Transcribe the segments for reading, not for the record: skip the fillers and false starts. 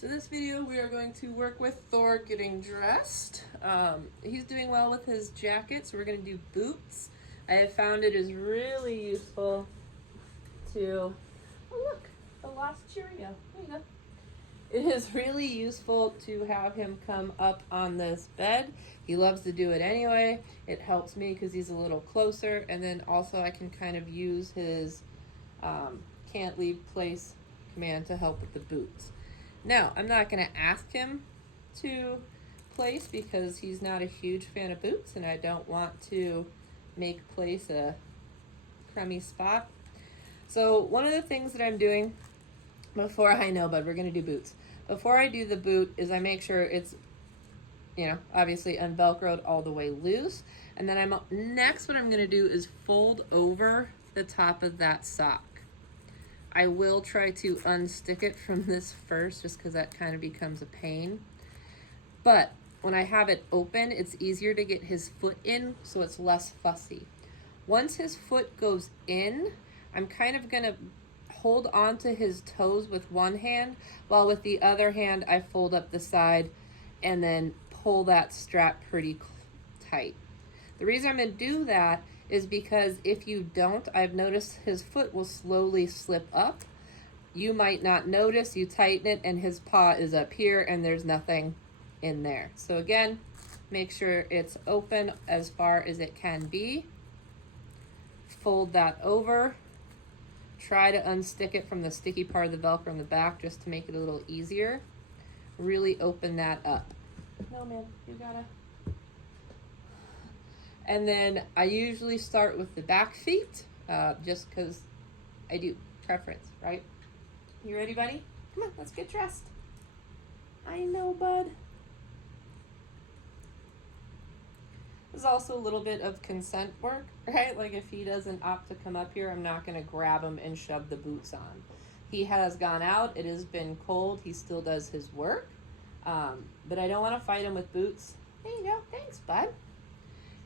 So this video we are going to work with Thor getting dressed. He's doing well with his jacket, so we're going to do boots. I have found it is really useful to, oh look, the lost Cheerio, there you go. It is really useful to have him come up on this bed. He loves to do it anyway. It helps me because he's a little closer, and then also I can kind of use his can't leave place command to help with the boots. Now, I'm not going to ask him to place because he's not a huge fan of boots, and I don't want to make place a crummy spot. So one of the things that I'm doing before, I know, but we're going to do boots. Before I do the boot is I make sure it's, obviously unvelcroed all the way loose. And then next what I'm going to do is fold over the top of that sock. I will try to unstick it from this first just because that kind of becomes a pain. But when I have it open, it's easier to get his foot in so it's less fussy. Once his foot goes in, I'm kind of going to hold onto his toes with one hand, while with the other hand I fold up the side and then pull that strap pretty tight. The reason I'm going to do that is because if you don't, I've noticed his foot will slowly slip up. You might not notice, you tighten it and his paw is up here and there's nothing in there. So again, make sure it's open as far as it can be. Fold that over. Try to unstick it from the sticky part of the Velcro in the back just to make it a little easier. Really open that up. No, man, you gotta. And then I usually start with the back feet, just because I do preference, right? You ready, buddy? Come on, let's get dressed. I know, bud. There's also a little bit of consent work, right? Like if he doesn't opt to come up here, I'm not gonna grab him and shove the boots on. He has gone out, it has been cold, he still does his work, but I don't wanna fight him with boots. There you go, thanks, bud.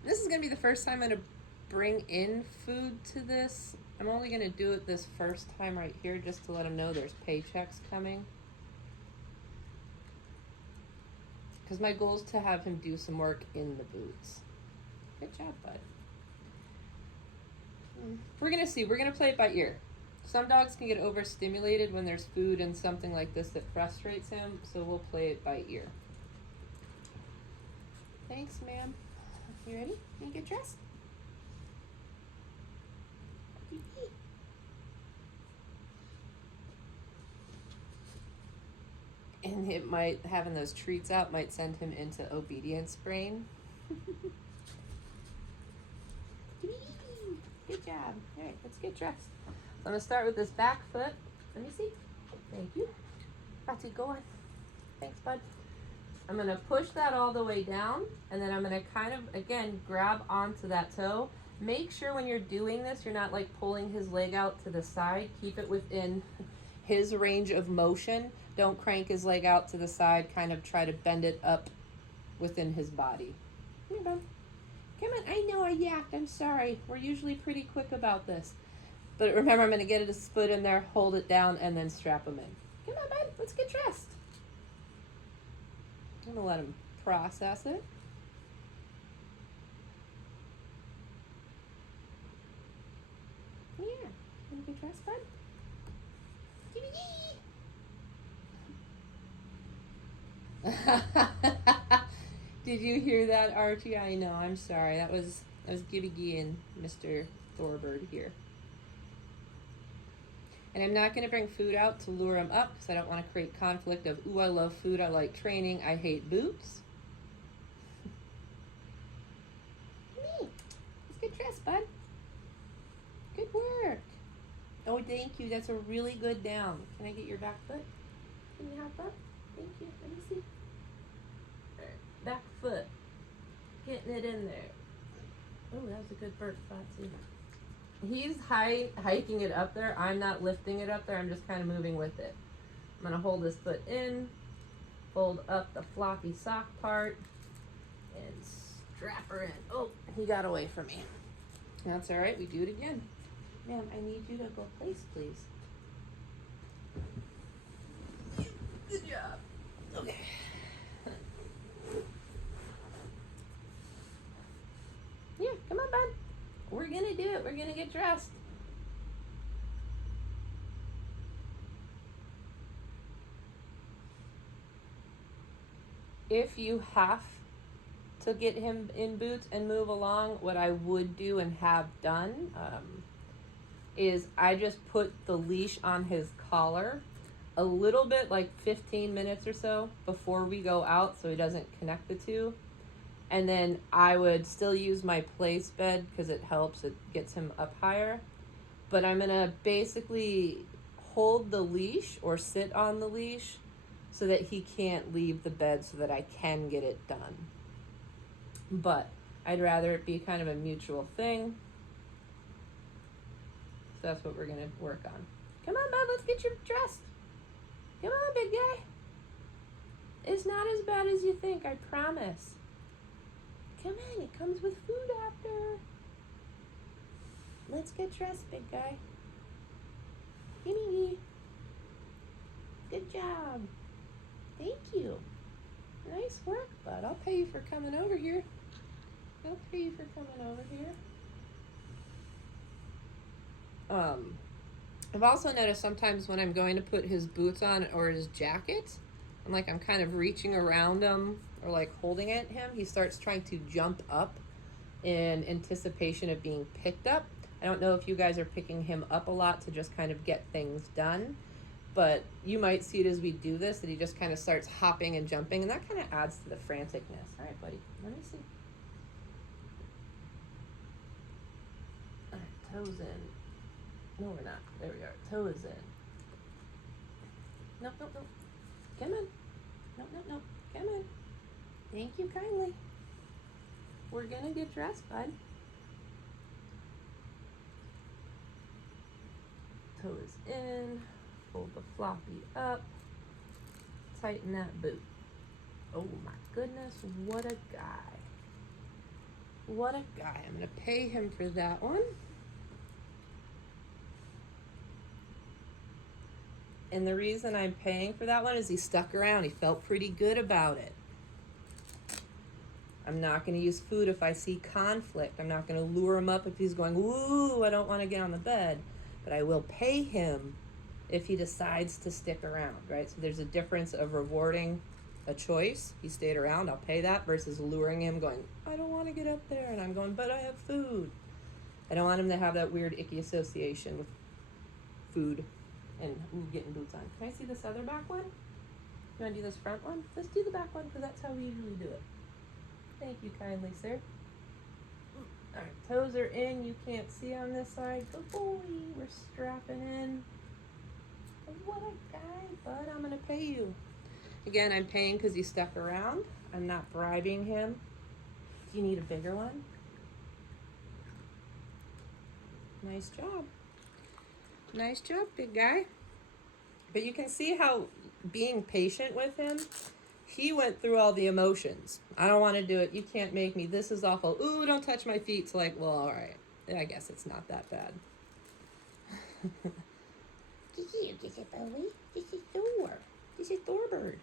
This is gonna be the first time I'm gonna bring in food to this. I'm only gonna do it this first time right here just to let him know there's paychecks coming. Because my goal is to have him do some work in the boots. Good job, bud. We're gonna see, we're gonna play it by ear. Some dogs can get overstimulated when there's food and something like this that frustrates him, so we'll play it by ear. Thanks, ma'am. You ready? Can you get dressed? And it might, having those treats out might send him into obedience brain. Good job. All right, let's get dressed. So I'm gonna start with this back foot. Let me see. Thank you. Batu, go on. Thanks, bud. I'm gonna push that all the way down, and then I'm gonna kind of, again, grab onto that toe. Make sure when you're doing this, you're not like pulling his leg out to the side. Keep it within his range of motion. Don't crank his leg out to the side, kind of try to bend it up within his body. Come here, bud. Come on, I know I yacked, I'm sorry. We're usually pretty quick about this. But remember, I'm gonna get his foot in there, hold it down, and then strap him in. Come on, bud, let's get dressed. I'm gonna let him process it. Yeah, wanna get dressed, bud? Did you hear that, Archie? I know, I'm sorry. That was Gibby Gee and Mr. Thorbird here. And I'm not gonna bring food out to lure him up because I don't wanna create conflict of, ooh, I love food, I like training, I hate boots. Come let's get dressed, bud. Good work. Oh, thank you, that's a really good down. Can I get your back foot? Can you have that? Thank you, let me see. Back foot, getting it in there. Oh, that was a good bird spot too. He's hiking it up there. I'm not lifting it up there. I'm just kind of moving with it. I'm gonna hold his foot in, fold up the floppy sock part, and strap her in. Oh, he got away from me. That's all right, we do it again. Ma'am, I need you to go place, please. Good job. gonna get dressed. If you have to get him in boots and move along, what I would do and have done is I just put the leash on his collar a little bit, like 15 minutes or so before we go out, so he doesn't connect the two. And then I would still use my place bed because it helps, it gets him up higher. But I'm gonna basically hold the leash or sit on the leash so that he can't leave the bed so that I can get it done. But I'd rather it be kind of a mutual thing. So that's what we're gonna work on. Come on, bud, let's get you dressed. Come on, big guy. It's not as bad as you think, I promise. Come on, it comes with food after. Let's get dressed, big guy. Gimme. Good job. Thank you. Nice work, bud. I'll pay you for coming over here. I'll pay you for coming over here. I've also noticed sometimes when I'm going to put his boots on or his jacket, I'm kind of reaching around him or like holding at him, he starts trying to jump up in anticipation of being picked up. I don't know if you guys are picking him up a lot to just kind of get things done, but you might see it as we do this, that he just kind of starts hopping and jumping, and that kind of adds to the franticness. All right, buddy, let me see. All right, toes in. No, we're not. There we are. Toe is in. No. Come in. No. Come in. Thank you kindly. We're gonna get dressed, bud. Toe is in. Fold the floppy up. Tighten that boot. Oh my goodness, what a guy. What a guy. I'm gonna pay him for that one. And the reason I'm paying for that one is he stuck around. He felt pretty good about it. I'm not going to use food if I see conflict. I'm not going to lure him up if he's going, woo, I don't want to get on the bed. But I will pay him if he decides to stick around, right? So there's a difference of rewarding a choice. He stayed around, I'll pay that, versus luring him going, I don't want to get up there. And I'm going, but I have food. I don't want him to have that weird icky association with food and getting boots on. Can I see this other back one? You want to do this front one? Let's do the back one because that's how we usually do it. Thank you kindly, sir. All right, toes are in. You can't see on this side. Good boy. We're strapping in. What a guy, bud. I'm going to pay you. Again, I'm paying because he stuck around. I'm not bribing him. Do you need a bigger one? Nice job. Nice job, big guy. But you can see how being patient with him, he went through all the emotions. I don't want to do it. You can't make me. This is awful. Ooh, don't touch my feet. It's like, well, all right. I guess it's not that bad. This is Bowie. This is Thor. This is Thorbird.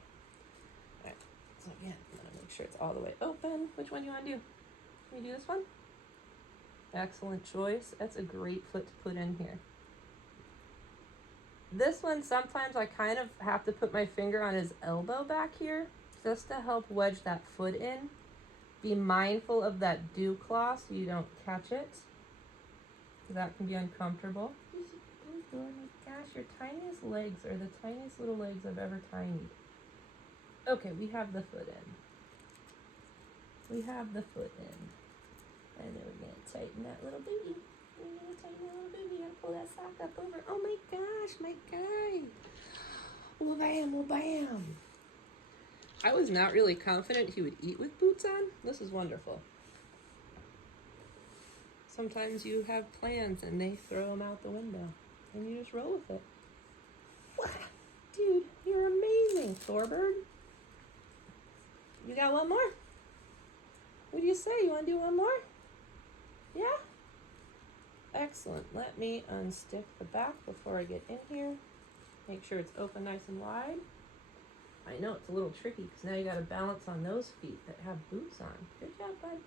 All right. So again, I'm going to make sure it's all the way open. Which one do you want to do? Can we do this one? Excellent choice. That's a great foot to put in here. This one, sometimes I kind of have to put my finger on his elbow back here just to help wedge that foot in. Be mindful of that dew claw so you don't catch it, because that can be uncomfortable. Oh my gosh, your tiniest legs are the tiniest little legs I've ever tinied. Okay, we have the foot in. We have the foot in. And then we're going to tighten that little baby. We're going to tighten that little baby. You got to pull that sock up over. Oh my gosh, my guy. Well, bam, well, bam. I was not really confident he would eat with boots on. This is wonderful. Sometimes you have plans and they throw them out the window. And you just roll with it. Wow. Dude, you're amazing, Thorbird. You got one more? What do you say? You want to do one more? Yeah? Excellent. Let me unstick the back before I get in here. Make sure it's open nice and wide. I know it's a little tricky because now you got to balance on those feet that have boots on. Good job, bud.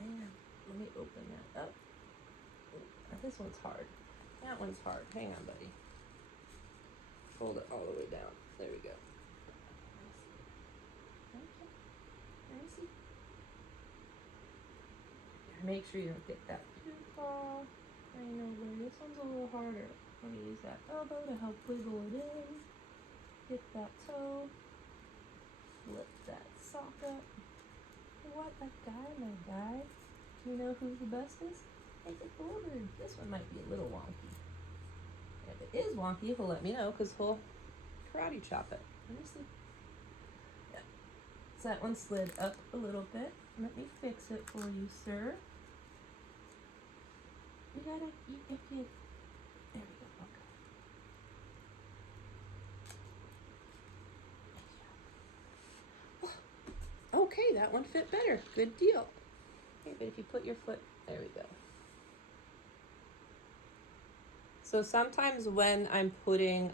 And let me open that up. This one's hard. That one's hard. Hang on, buddy. Hold it all the way down. There we go. Let me see. Make sure you don't get that too far. I know, but this one's a little harder. Let me use that elbow to help wiggle it in. Get that toe. Flip that sock up. What a guy, my guy. You know who the bestest? Make it delivered. This one might be a little wonky. If it is wonky, he'll let me know because he'll karate chop it. Let me see. Yeah. So that one slid up a little bit. Let me fix it for you, sir. You gotta, there we go, okay. Okay, that one fit better. Good deal. Okay, but if you put your foot, there we go. So sometimes when I'm putting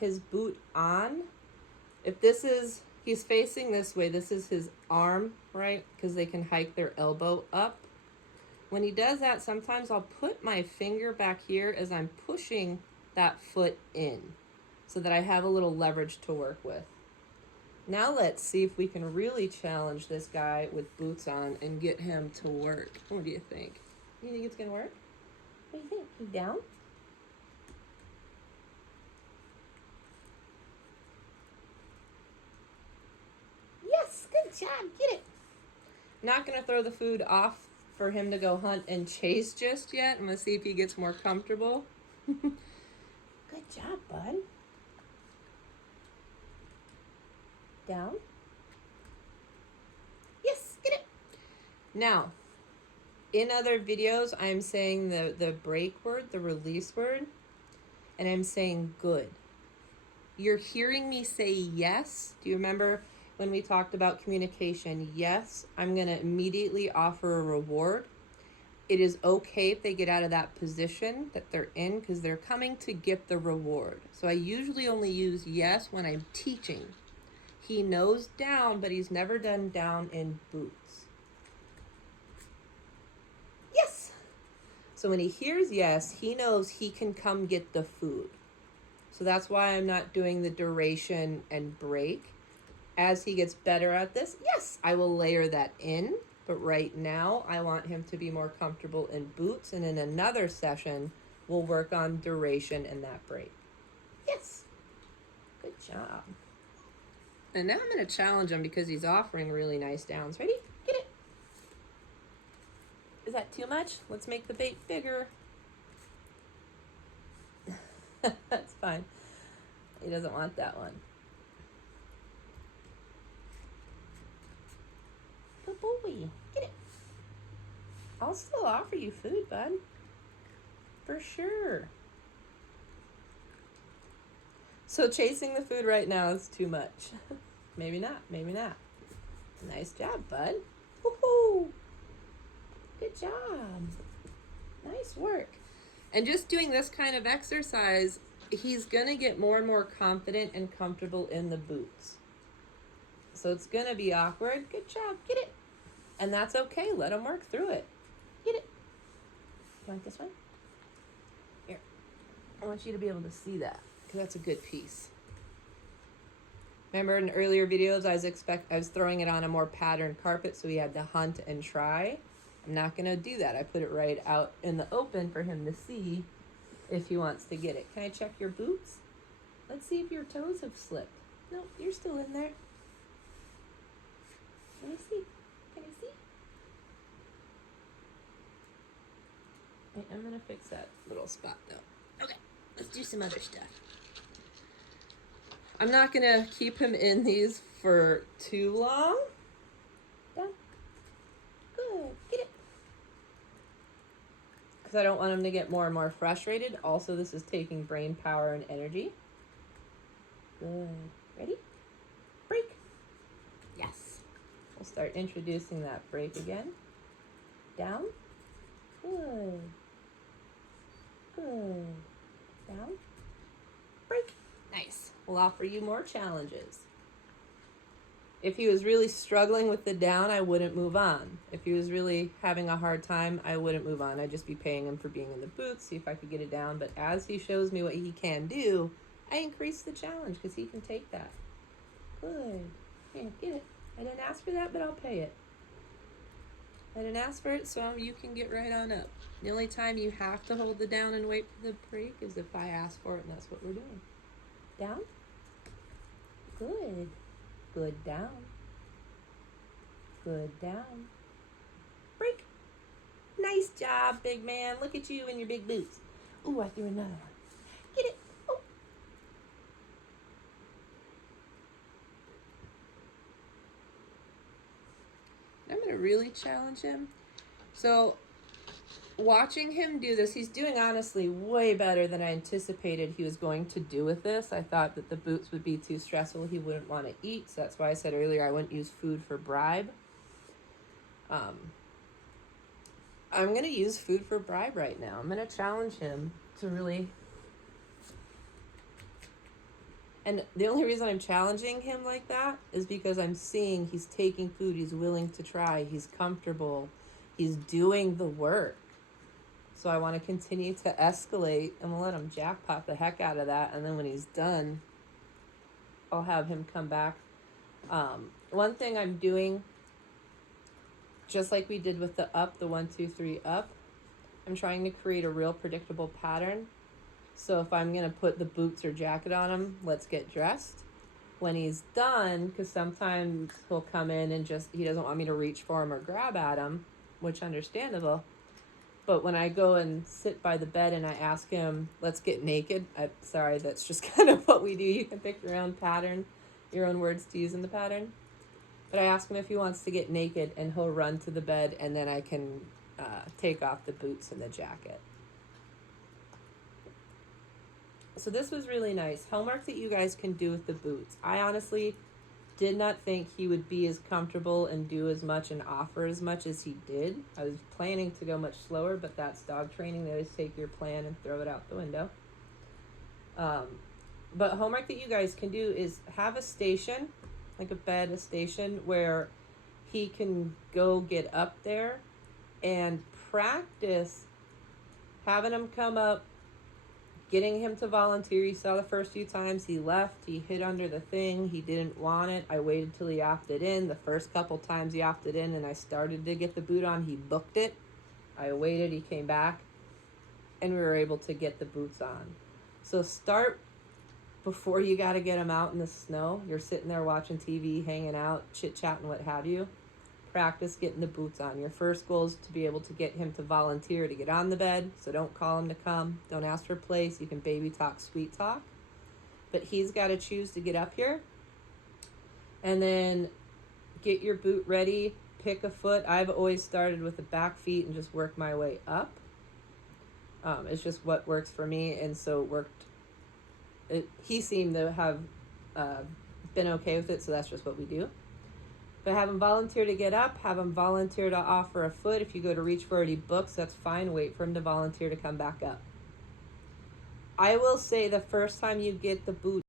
his boot on, if this is, he's facing this way, this is his arm, right? Because they can hike their elbow up. When he does that, sometimes I'll put my finger back here as I'm pushing that foot in so that I have a little leverage to work with. Now let's see if we can really challenge this guy with boots on and get him to work. What do you think? You think it's gonna work? What do you think? You down? Yes, good job, get it. Not gonna throw the food off for him to go hunt and chase just yet. I'm gonna see if he gets more comfortable. Good job, bud. Down. Yes, get it. Now, in other videos, I'm saying the break word, the release word, and I'm saying good. You're hearing me say yes. Do you remember when we talked about communication? Yes, I'm going to immediately offer a reward. It is okay if they get out of that position that they're in because they're coming to get the reward. So I usually only use yes when I'm teaching. He knows down, but he's never done down in boots. Yes! So when he hears yes, he knows he can come get the food. So that's why I'm not doing the duration and break. As he gets better at this, yes, I will layer that in. But right now, I want him to be more comfortable in boots. And in another session, we'll work on duration and that break. Yes. Good job. And now I'm going to challenge him because he's offering really nice downs. Ready? Get it. Is that too much? Let's make the bait bigger. That's fine. He doesn't want that one. Good boy. Get it. I'll still offer you food, bud. For sure. So chasing the food right now is too much. Maybe not, maybe not. Nice job, bud. Woohoo! Good job. Nice work. And just doing this kind of exercise, he's gonna get more and more confident and comfortable in the boots. So it's gonna be awkward. Good job, get it. And that's okay, let him work through it. Get it. You want this one? Here. I want you to be able to see that, because that's a good piece. Remember in earlier videos, I was throwing it on a more patterned carpet, so he had to hunt and try. I'm not gonna do that. I put it right out in the open for him to see if he wants to get it. Can I check your boots? Let's see if your toes have slipped. No, you're still in there. Let me see. Can I see? Wait, I'm gonna fix that little spot though. Okay, let's do some other stuff. I'm not gonna keep him in these for too long. Down. Good, get it. Because I don't want him to get more and more frustrated. Also, this is taking brain power and energy. Good. Ready? Break. Yes. We'll start introducing that break again. Down. Good. Good. Down. Break. Nice. We'll offer you more challenges. If he was really struggling with the down, I wouldn't move on. If he was really having a hard time, I wouldn't move on. I'd just be paying him for being in the boots, see if I could get it down. But as he shows me what he can do, I increase the challenge because he can take that. Good. Here, get it. I didn't ask for that, but I'll pay it. I didn't ask for it, so you can get right on up. The only time you have to hold the down and wait for the break is if I ask for it, and that's what we're doing. Down. Good. Good down. Good down. Break. Nice job, big man. Look at you in your big boots. Ooh, I threw another one. Get it. Oh. I'm going to really challenge him. So, watching him do this, he's doing honestly way better than I anticipated he was going to do with this. I thought that the boots would be too stressful. He wouldn't want to eat. So that's why I said earlier I wouldn't use food for bribe. I'm going to use food for bribe right now. I'm going to challenge him to really... And the only reason I'm challenging him like that is because I'm seeing he's taking food. He's willing to try. He's comfortable. He's doing the work. So I want to continue to escalate. I'm going to let him jackpot the heck out of that. And then when he's done, I'll have him come back. One thing I'm doing, just like we did with the up, the 1, 2, 3 up, I'm trying to create a real predictable pattern. So if I'm going to put the boots or jacket on him, let's get dressed. When he's done, because sometimes he'll come in and just, he doesn't want me to reach for him or grab at him, which understandable. But when I go and sit by the bed and I ask him, let's get naked. Sorry, that's just kind of what we do. You can pick your own pattern, your own words to use in the pattern. But I ask him if he wants to get naked, and he'll run to the bed, and then I can take off the boots and the jacket. So this was really nice. Homework that you guys can do with the boots. I honestly did not think he would be as comfortable and do as much and offer as much as he did. I was planning to go much slower, but that's dog training. They always take your plan and throw it out the window. But homework that you guys can do is have a station, like a bed, a station, where he can go get up there and practice having him come up, getting him to volunteer. You saw the first few times he left, he hid under the thing, he didn't want it. I waited till he opted in. The first couple times he opted in and I started to get the boot on, he booked it. I waited, he came back, and we were able to get the boots on. So start before you got to get him out in the snow. You're sitting there watching TV, hanging out, chit-chatting, what have you. Practice getting the boots on. Your first goal is to be able to get him to volunteer to get on the bed. So don't call him to come. Don't ask for place. You can baby talk, sweet talk. But he's got to choose to get up here. And then get your boot ready. Pick a foot. I've always started with the back feet and just worked my way up. It's just what works for me. And so it worked. He seemed to have been okay with it. So that's just what we do. But have him volunteer to get up, have him volunteer to offer a foot. If you go to reach for it, he books, that's fine. Wait for him to volunteer to come back up. I will say the first time you get the boot